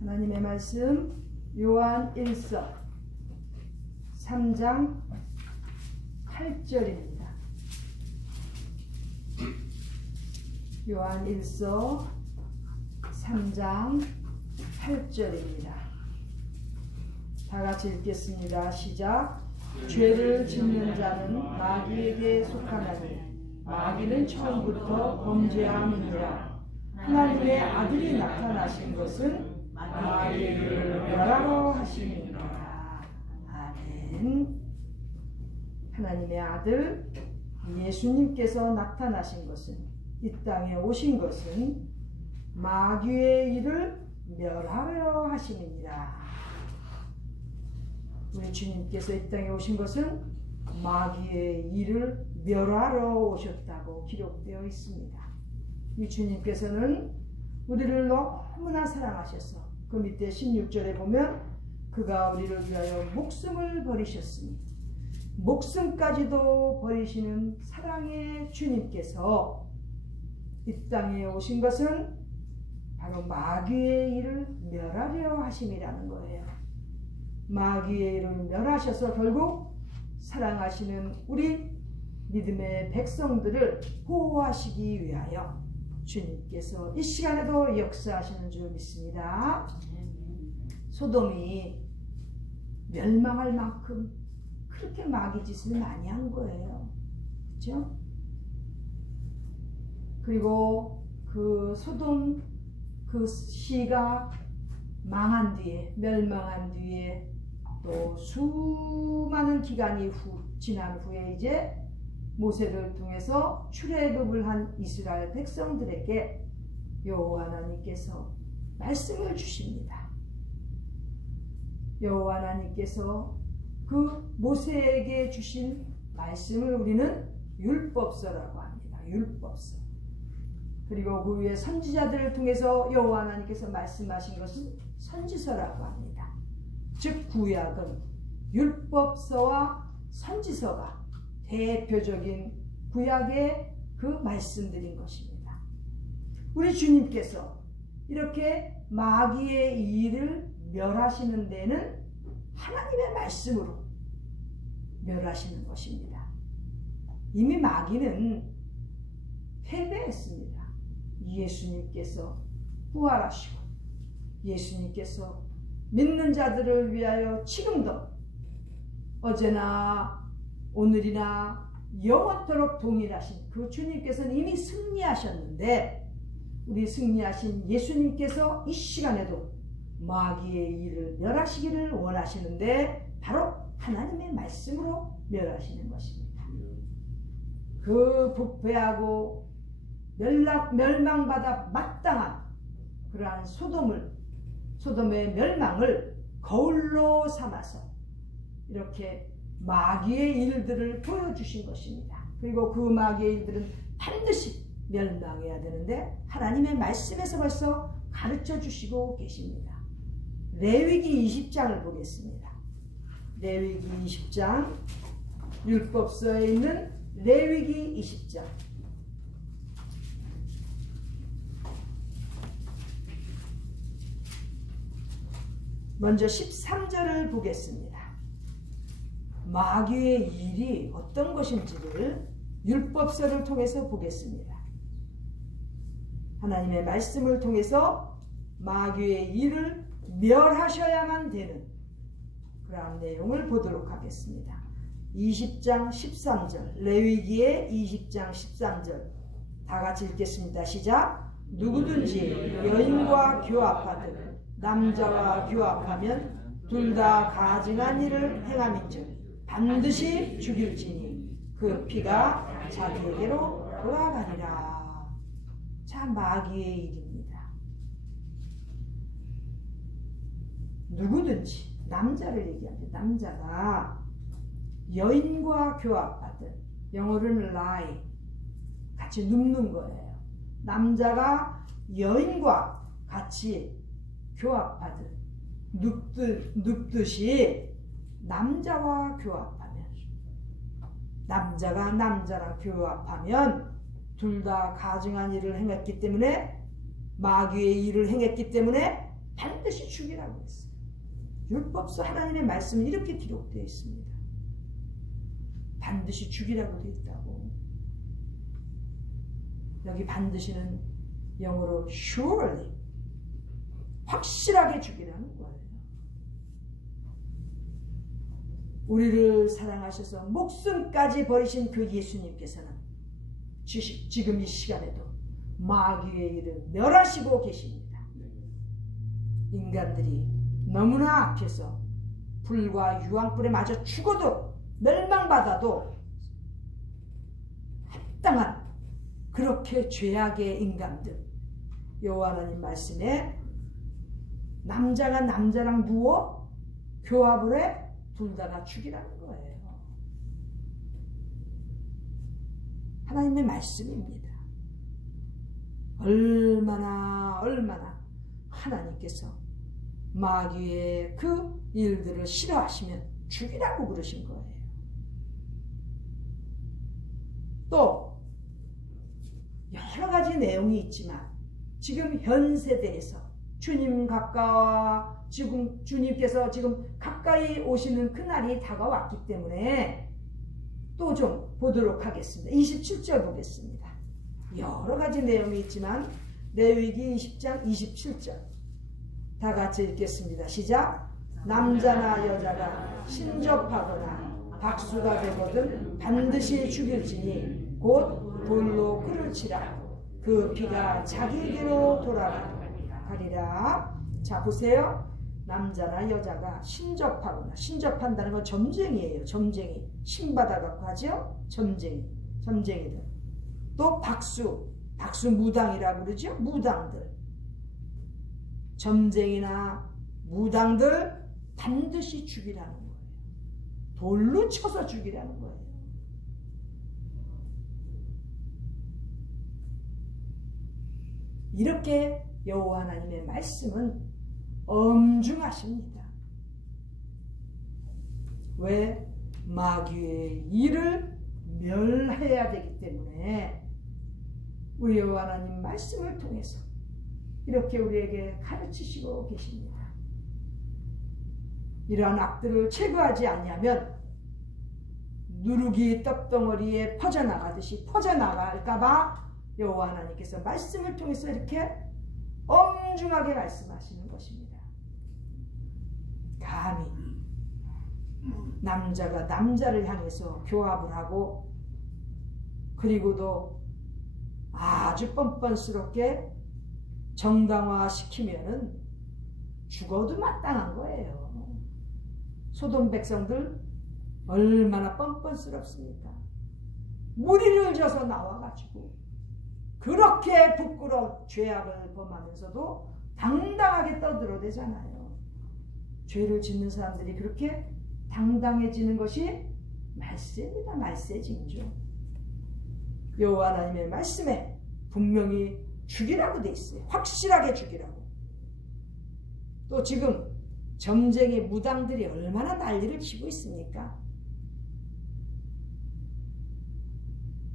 하나님의 말씀 요한 1서 3장 8절입니다. 요한 1서 3장 8절입니다. 다 같이 읽겠습니다. 시작. 죄를 짓는 자는 마귀에게 속하나니 마귀는 처음부터 범죄함이니라. 하나님의 아들이 나타나신 것은 마귀를 멸하러 하심이니라. 아멘. 하나님의 아들 예수님께서 나타나신 것은 이 땅에 오신 것은 마귀의 일을 멸하려 하심이니라. 우리 주님께서 이 땅에 오신 것은 마귀의 일을 멸하러 오셨다고 기록되어 있습니다. 이 주님께서는 우리를 너무나 사랑하셔서 그 밑에 16절에 보면 그가 우리를 위하여 목숨을 버리셨으니 목숨까지도 버리시는 사랑의 주님께서 이 땅에 오신 것은 바로 마귀의 일을 멸하려 하심이라는 거예요. 마귀의 일을 멸하셔서 결국 사랑하시는 우리 믿음의 백성들을 보호하시기 위하여 주님께서 이 시간에도 역사하시는 줄 믿습니다. 소돔이 멸망할 만큼 그렇게 마귀 짓을 많이 한 거예요. 그렇죠? 그리고 그 소돔 그 시가 망한 뒤에 멸망한 뒤에 또 수많은 기간이 후, 지난 후에 이제 모세를 통해서 출애굽을 한 이스라엘 백성들에게 여호와 하나님께서 말씀을 주십니다. 여호와 하나님께서 그 모세에게 주신 말씀을 우리는 율법서라고 합니다. 율법서. 그리고 그 위에 선지자들을 통해서 여호와 하나님께서 말씀하신 것은 선지서라고 합니다. 즉 구약은 율법서와 선지서가 대표적인 구약의 그 말씀들인 것입니다. 우리 주님께서 이렇게 마귀의 일을 멸하시는 데는 하나님의 말씀으로 멸하시는 것입니다. 이미 마귀는 패배했습니다. 예수님께서 부활하시고 예수님께서 믿는 자들을 위하여 지금도 어제나 오늘이나 영원토록 동일하신 그 주님께서는 이미 승리하셨는데 우리 승리하신 예수님께서 이 시간에도 마귀의 일을 멸하시기를 원하시는데 바로 하나님의 말씀으로 멸하시는 것입니다. 그 부패하고 멸락, 멸망받아 마땅한 그러한 소돔을 소돔의 멸망을 거울로 삼아서 이렇게 마귀의 일들을 보여주신 것입니다. 그리고 그 마귀의 일들은 반드시 멸망해야 되는데 하나님의 말씀에서 벌써 가르쳐 주시고 계십니다. 레위기 20장을 보겠습니다. 레위기 20장 율법서에 있는 레위기 20장 먼저 13절을 보겠습니다. 마귀의 일이 어떤 것인지를 율법서를 통해서 보겠습니다. 하나님의 말씀을 통해서 마귀의 일을 멸하셔야만 되는 그러한 내용을 보도록 하겠습니다. 20장 13절 레위기의 20장 13절 다 같이 읽겠습니다. 시작 누구든지 여인과 교합하든 남자와 교합하면 둘 다 가증한 일을 행함인즉 반드시 죽일지니 그 피가 자기에게로 돌아가리라. 참 마귀의 일입니다. 누구든지 남자를 얘기합니다. 남자가 여인과 교합하든 영어로는 lie 같이 눕는 거예요. 남자가 여인과 같이 교합하듯 눕듯, 눕듯이 남자와 교합하면 남자가 남자랑 교합하면 둘 다 가증한 일을 행했기 때문에 마귀의 일을 행했기 때문에 반드시 죽이라고 했어요. 율법서 하나님의 말씀은 이렇게 기록되어 있습니다. 반드시 죽이라고 되어 있다고. 여기 반드시는 영어로 surely 확실하게 죽이라는 거예요. 우리를 사랑하셔서 목숨까지 버리신 그 예수님께서는 지금 이 시간에도 마귀의 일을 멸하시고 계십니다. 인간들이 너무나 악해서 불과 유황불에 맞아 죽어도 멸망받아도 합당한 그렇게 죄악의 인간들 여호와 하나님 말씀에 남자가 남자랑 누워 교합을 해 둘다다 죽이라는 거예요. 하나님의 말씀입니다. 얼마나 얼마나 하나님께서 마귀의 그 일들을 싫어하시면 죽이라고 그러신 거예요. 또 여러 가지 내용이 있지만 지금 현 세대에서 주님 가까워 지금 주님께서 지금 가까이 오시는 그날이 다가왔기 때문에 또 좀 보도록 하겠습니다. 27절 보겠습니다. 여러 가지 내용이 있지만 레위기 20장 27절 다 같이 읽겠습니다. 시작 남자나 여자가 신접하거나 박수가 되거든 반드시 죽일지니 곧 돌로 그를 치라 그 피가 자기에게로 돌아가리라 자 보세요 남자나 여자가 신접하거나 신접한다는 건 점쟁이에요. 점쟁이 신받아갖고 하죠. 점쟁이 점쟁이들 또 박수 박수 무당이라고 그러죠. 무당들 점쟁이나 무당들 반드시 죽이라는 거예요. 돌로 쳐서 죽이라는 거예요. 이렇게 여호와 하나님의 말씀은 엄중하십니다. 왜? 마귀의 일을 멸해야 되기 때문에 우리 하나님 말씀을 통해서 이렇게 우리에게 가르치시고 계십니다. 이러한 악들을 제거하지 아니하면 누룩이 떡덩어리에 퍼져나가듯이 퍼져나갈까봐 여호와 하나님께서 말씀을 통해서 이렇게 엄중하게 말씀하시는 것입니다. 감히 남자가 남자를 향해서 교합을 하고 그리고도 아주 뻔뻔스럽게 정당화 시키면은 죽어도 마땅한 거예요. 소돔 백성들 얼마나 뻔뻔스럽습니까? 무리를 져서 나와가지고 그렇게 부끄러 죄악을 범하면서도 당당하게 떠들어대잖아요. 죄를 짓는 사람들이 그렇게 당당해지는 것이 말세입니다. 말세 징조. 여호와 하나님의 말씀에 분명히 죽이라고 돼 있어요. 확실하게 죽이라고. 또 지금 점쟁이 무당들이 얼마나 난리를 치고 있습니까?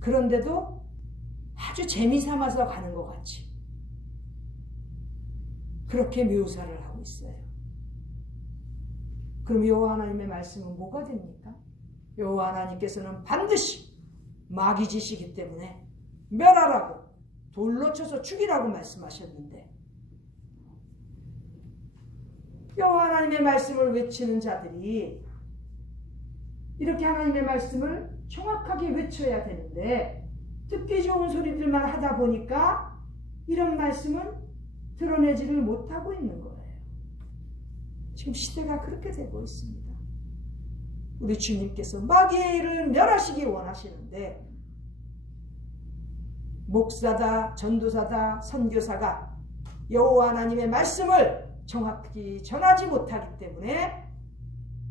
그런데도 아주 재미삼아서 가는 것 같이 그렇게 묘사를 하고 있어요. 그럼 여호와 하나님의 말씀은 뭐가 됩니까? 여호와 하나님께서는 반드시 마귀지시기 때문에 멸하라고 돌로 쳐서 죽이라고 말씀하셨는데 여호와 하나님의 말씀을 외치는 자들이 이렇게 하나님의 말씀을 정확하게 외쳐야 되는데 듣기 좋은 소리들만 하다 보니까 이런 말씀은 드러내지를 못하고 있는 거예요. 지금 시대가 그렇게 되고 있습니다. 우리 주님께서 마귀의 일을 멸하시기 원하시는데 목사다, 전도사다, 선교사가 여호와 하나님의 말씀을 정확히 전하지 못하기 때문에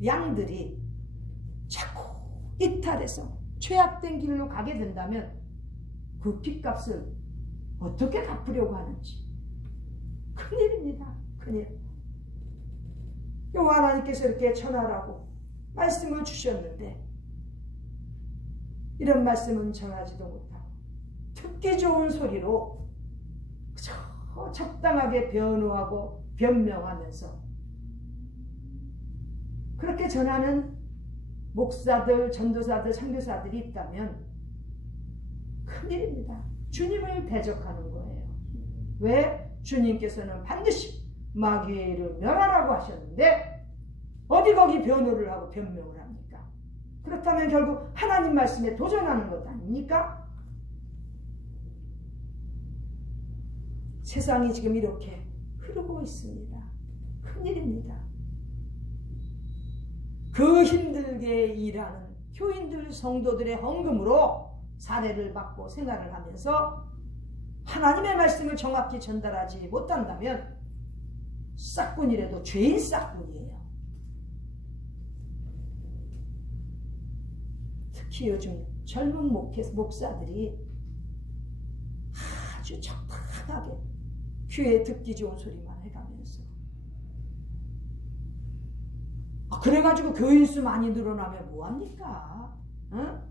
양들이 자꾸 이탈해서 죄악된 길로 가게 된다면 그 핏값을 어떻게 갚으려고 하는지 큰일입니다. 큰일. 여호와 하나님께서 이렇게 전하라고 말씀을 주셨는데 이런 말씀은 전하지도 못하고 듣기 좋은 소리로 적당하게 변호하고 변명하면서 그렇게 전하는 목사들, 전도사들, 선교사들이 있다면 큰일입니다. 주님을 대적하는 거예요. 왜? 주님께서는 반드시 일을 멸하라고 하셨는데 어디 거기 변호를 하고 변명을 합니까? 그렇다면 결국 하나님 말씀에 도전하는 것 아닙니까? 세상이 지금 이렇게 흐르고 있습니다. 큰일입니다. 그 힘들게 일하는 교인들, 성도들의 헌금으로 사례를 받고 생활을 하면서 하나님의 말씀을 정확히 전달하지 못한다면 싹군이라도 죄인 싹군이에요. 특히 요즘 젊은 목회, 목사들이 아주 적당하게 귀에 듣기 좋은 소리만 해가면서 아, 그래가지고 교인 수 많이 늘어나면 뭐합니까? 응?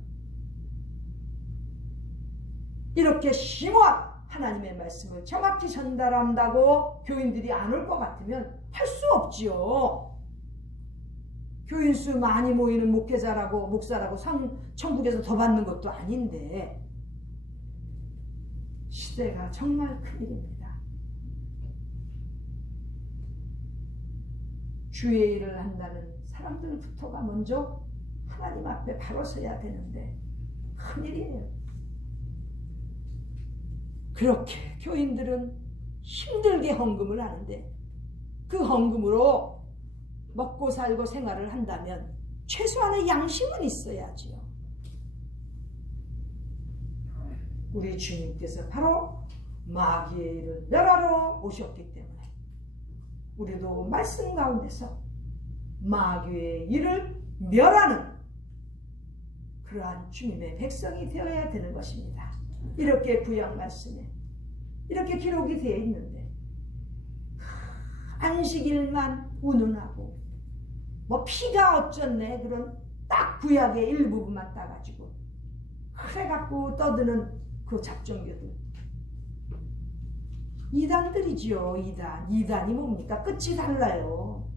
이렇게 심오한 하나님의 말씀을 정확히 전달한다고 교인들이 안 올 것 같으면 할 수 없지요. 교인 수 많이 모이는 목회자라고 목사라고 상, 천국에서 더 받는 것도 아닌데 시대가 정말 큰일입니다. 주의 일을 한다는 사람들부터가 먼저 하나님 앞에 바로 서야 되는데 큰일이에요. 그렇게 교인들은 힘들게 헌금을 하는데 그 헌금으로 먹고 살고 생활을 한다면 최소한의 양심은 있어야지요. 우리 주님께서 바로 마귀의 일을 멸하러 오셨기 때문에 우리도 말씀 가운데서 마귀의 일을 멸하는 그러한 주님의 백성이 되어야 되는 것입니다. 이렇게 구약 말씀에 이렇게 기록이 되어 있는데 안식일만 운운하고 뭐 피가 어쩌네 그런 딱 구약의 일부분만 따가지고 그래갖고 떠드는 그 잡종교들. 이단들이지요 이단. 이단이 뭡니까? 끝이 달라요.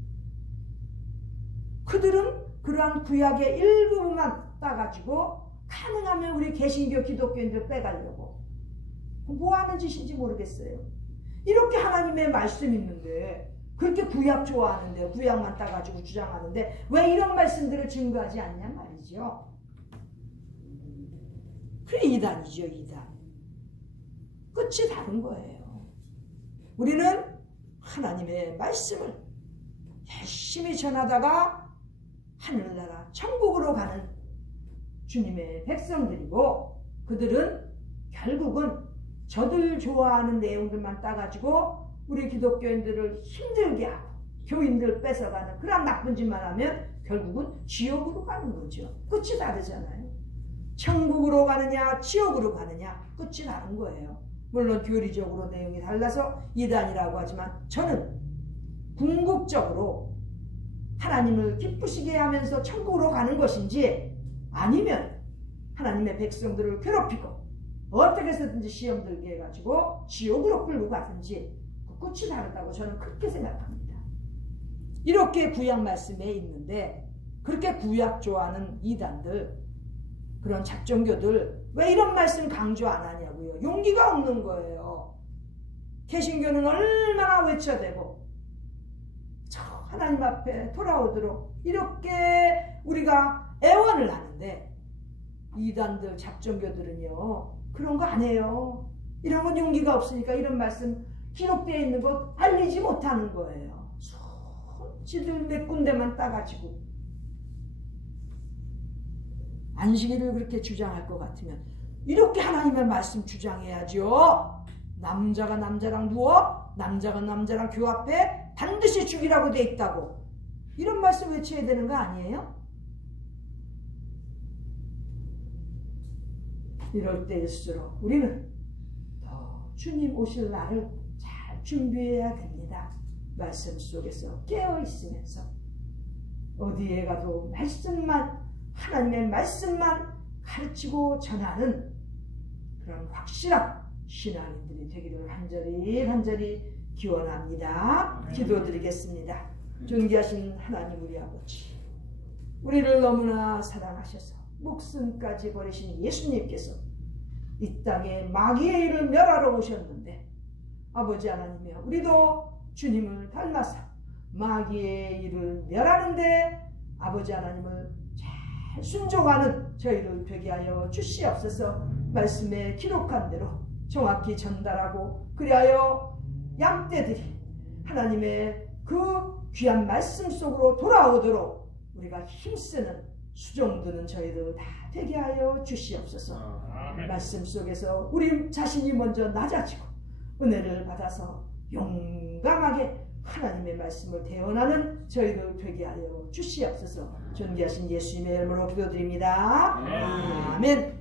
그들은 그러한 구약의 일부분만 따가지고 가능하면 우리 개신교 기독교인들 빼가려고 뭐 하는 짓인지 모르겠어요. 이렇게 하나님의 말씀 있는데 그렇게 구약 좋아하는데 구약만 따가지고 주장하는데 왜 이런 말씀들을 증거하지 않냐 말이죠. 그게 이단이죠 이단. 끝이 다른 거예요. 우리는 하나님의 말씀을 열심히 전하다가 하늘나라 천국으로 가는 주님의 백성들이고 그들은 결국은 저들 좋아하는 내용들만 따가지고 우리 기독교인들을 힘들게 하고 교인들 뺏어가는 그런 나쁜 짓만 하면 결국은 지옥으로 가는 거죠. 끝이 다르잖아요. 천국으로 가느냐 지옥으로 가느냐 끝이 다른 거예요. 물론 교리적으로 내용이 달라서 이단이라고 하지만 저는 궁극적으로 하나님을 기쁘시게 하면서 천국으로 가는 것인지 아니면 하나님의 백성들을 괴롭히고 어떻게 해서든지 시험 들게 해가지고 지옥으로 끌고 가든지 그 끝이 다르다고 저는 그렇게 생각합니다. 이렇게 구약 말씀에 있는데 그렇게 구약 좋아하는 이단들 그런 작정교들 왜 이런 말씀 강조 안 하냐고요. 용기가 없는 거예요. 개신교는 얼마나 외쳐대고 저 하나님 앞에 돌아오도록 이렇게 우리가 애원을 하는데 이단들 잡종교들은요 그런 거 안 해요. 이런 건 용기가 없으니까 이런 말씀 기록되어 있는 것 알리지 못하는 거예요. 손지들 몇 군데만 따가지고 안식일을 그렇게 주장할 것 같으면 이렇게 하나님의 말씀 주장해야죠. 남자가 남자랑 누워 남자가 남자랑 교합해 반드시 죽이라고 돼 있다고 이런 말씀 외쳐야 되는 거 아니에요? 이럴 때일수록 우리는 더 주님 오실 날을 잘 준비해야 됩니다. 말씀 속에서 깨어 있으면서 어디에 가도 말씀만 하나님의 말씀만 가르치고 전하는 그런 확실한 신앙인들이 되기를 한절이 한절이 기원합니다. 기도드리겠습니다. 존귀하신 하나님 우리 아버지 우리를 너무나 사랑하셔서 목숨까지 버리신 예수님께서 이 땅에 마귀의 일을 멸하러 오셨는데 아버지 하나님이여 우리도 주님을 닮아서 마귀의 일을 멸하는데 아버지 하나님을 잘 순종하는 저희를 되게 하여 주시옵소서. 말씀에 기록한 대로 정확히 전달하고 그리하여 양떼들이 하나님의 그 귀한 말씀 속으로 돌아오도록 우리가 힘쓰는 수종드는 저희들 다 되게 하여 주시옵소서. 아멘. 말씀 속에서 우리 자신이 먼저 낮아지고 은혜를 받아서 용감하게 하나님의 말씀을 대언하는 저희들 되게 하여 주시옵소서. 존귀하신 예수님의 이름으로 기도드립니다. 아멘. 아멘